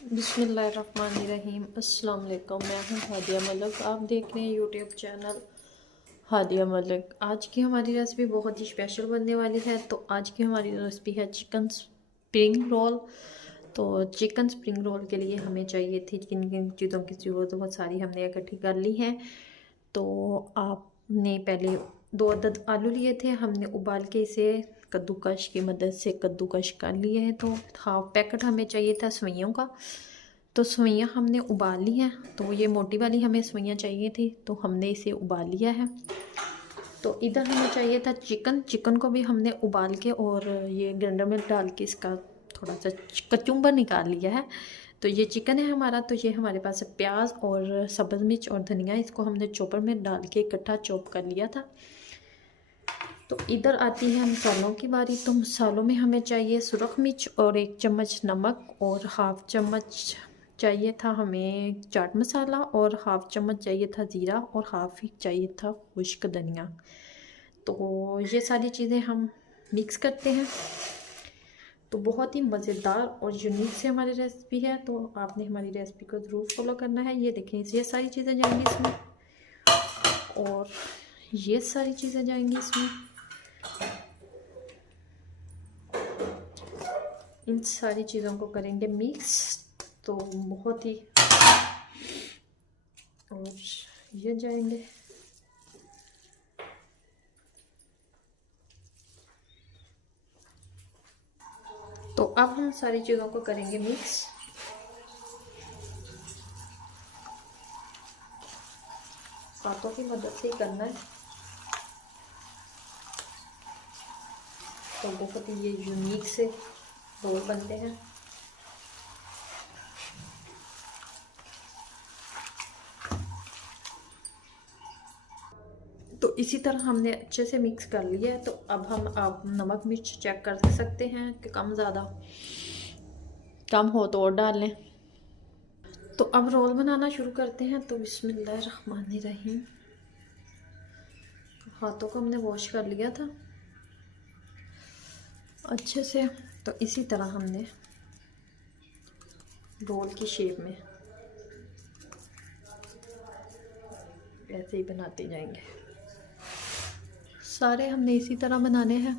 बिस्मिल्लाहिर्रहमानिर्रहीम। अस्सलाम वालेकुम। मैं हूँ हादिया मलिक। आप देख रहे हैं यूट्यूब चैनल हादिया मलिक। आज की हमारी रेसिपी बहुत ही स्पेशल बनने वाली है। तो आज की हमारी रेसिपी है चिकन स्प्रिंग रोल। तो चिकन स्प्रिंग रोल के लिए हमें चाहिए थी किन किन चीज़ों की ज़रूरत, बहुत सारी हमने इकट्ठी कर ली हैं। तो आपने पहले 2 अदद आलू लिए थे, हमने उबाल के इसे कद्दूकश की मदद से कद्दूकश कर लिए हैं। तो हाफ पैकेट हमें चाहिए था सवैयों का। तो सवैयाँ हमने उबाल ली हैं। तो ये मोटी वाली हमें सवैयाँ चाहिए थी, तो हमने इसे उबाल लिया है। तो इधर हमें चाहिए था चिकन को भी हमने उबाल के और ये ग्राइंडर में डाल के इसका थोड़ा सा कचुम्बर निकाल लिया है। तो ये चिकन है हमारा। तो ये हमारे पास प्याज और सब्ज़ मिर्च और धनिया, इसको हमने चॉपर में डाल के इकट्ठा चॉप कर लिया था। तो इधर आती है मसालों की बारी। तो मसालों में हमें चाहिए सुरख मिर्च और 1 चम्मच नमक और हाफ चम्मच चाहिए था हमें चाट मसाला और हाफ चम्मच चाहिए था ज़ीरा और हाफ ही चाहिए था खुश्क धनिया। तो ये सारी चीज़ें हम मिक्स करते हैं। तो बहुत ही मज़ेदार और यूनिक से हमारी रेसिपी है। तो आपने हमारी रेसिपी को ज़रूर फॉलो करना है। ये देखें, ये सारी चीज़ें जाएंगी इसमें और ये सारी चीज़ें जाएंगी इसमें। इन सारी चीज़ों को करेंगे मिक्स। तो बहुत ही, और ये जाएंगे। तो अब हम सारी चीज़ों को करेंगे मिक्स। हाथों की मदद से ही करना है। तो बहुत ही ये यूनिक से रोल बनते हैं। तो इसी तरह हमने अच्छे से मिक्स कर लिया है। तो अब हम आप नमक मिर्च चेक कर सकते हैं कि कम ज़्यादा, कम हो तो और डाल लें। तो अब रोल बनाना शुरू करते हैं। तो बिस्मिल्लाहिर्रहमानिर्रहीम। हाथों को हमने वॉश कर लिया था अच्छे से। तो इसी तरह हमने रोल की शेप में ऐसे ही बनाते जाएंगे। सारे हमने इसी तरह बनाने हैं।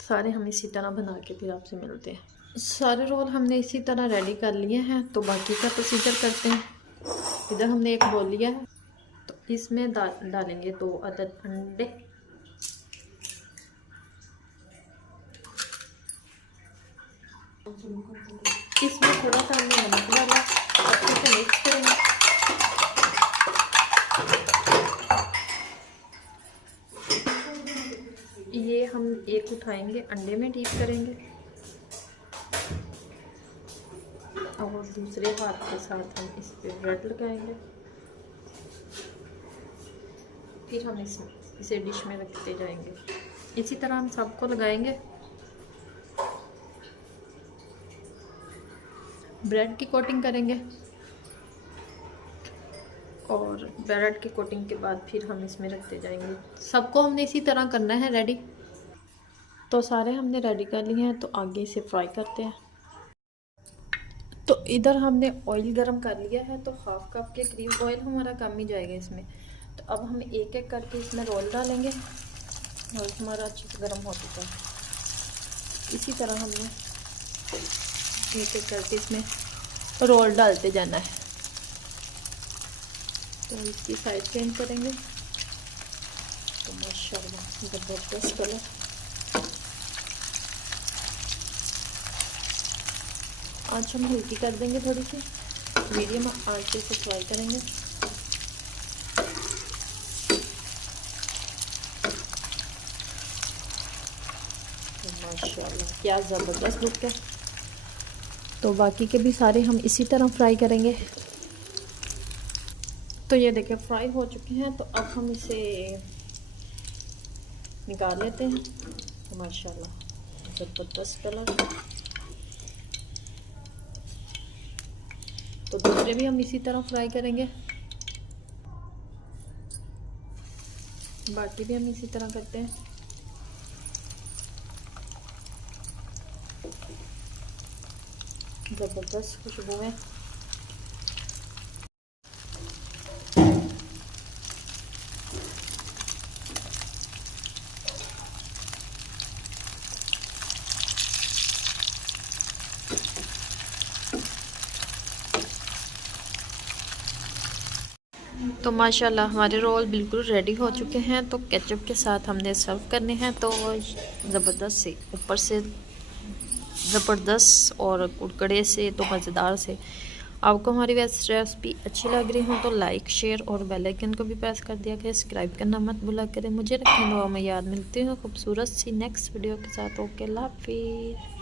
सारे हम इसी तरह बना के फिर आपसे मिलते हैं। सारे रोल हमने इसी तरह रेडी कर लिए हैं। तो बाकी का प्रोसीजर करते हैं। इधर हमने एक बोल लिया है। तो इसमें डालेंगे 2 अदद अंडे। इसमें थोड़ा सा हमने नमक डाला, अच्छे से मिक्स करेंगे। ये हम एक उठाएंगे, अंडे में डीप करेंगे और दूसरे हाथ के साथ हम इस पे ब्रेड लगाएंगे। फिर हम इसे डिश में रखते जाएंगे। इसी तरह हम सबको लगाएंगे। ब्रेड की कोटिंग करेंगे और ब्रेड की कोटिंग के बाद फिर हम इसमें रखते जाएंगे। सबको हमने इसी तरह करना है रेडी। तो सारे हमने रेडी कर लिए हैं। तो आगे इसे फ्राई करते हैं। तो इधर हमने ऑयल गरम कर लिया है। तो हाफ कप के करीब ऑयल हमारा कम ही जाएगा इसमें। तो अब हम एक एक करके इसमें रोल डालेंगे। ऑयल हमारा अच्छे से गर्म हो चुका है। इसी तरह हमने एक एक करके इसमें रोल डालते जाना है। तो इसकी साइड चेंज करेंगे। तो माशाल्लाह ज़बरदस्त कलर। आँच हम हल्की कर देंगे, थोड़ी सी मीडियम आँच से फ्राई करेंगे। तो माशाल्लाह क्या ज़बरदस्त लुक है। तो बाकी के भी सारे हम इसी तरह फ्राई करेंगे। तो ये देखिए फ्राई हो चुके हैं। तो अब हम इसे निकाल लेते हैं। तो माशाल्लाह ज़बरदस्त कलर। तो दूसरे भी हम इसी तरह फ्राई करेंगे। बाकी भी हम इसी तरह करते हैं। ज़बरदस्त खुशबू है। तो माशाल्लाह हमारे रोल बिल्कुल रेडी हो चुके हैं। तो केचप के साथ हमने सर्व करने हैं। तो ज़बरदस्त से ऊपर से ज़बरदस्त और कुरकुरे से तो मज़ेदार से। आपको हमारी रेसिपी अच्छी लग रही हो तो लाइक शेयर और बेल आइकन को भी प्रेस कर दिया करें। सब्सक्राइब करना मत भूला करें। मुझे रखें दुआ में याद। मिलती हूँ खूबसूरत सी नेक्स्ट वीडियो के साथ। ओके, अल्लाह हाफिज़।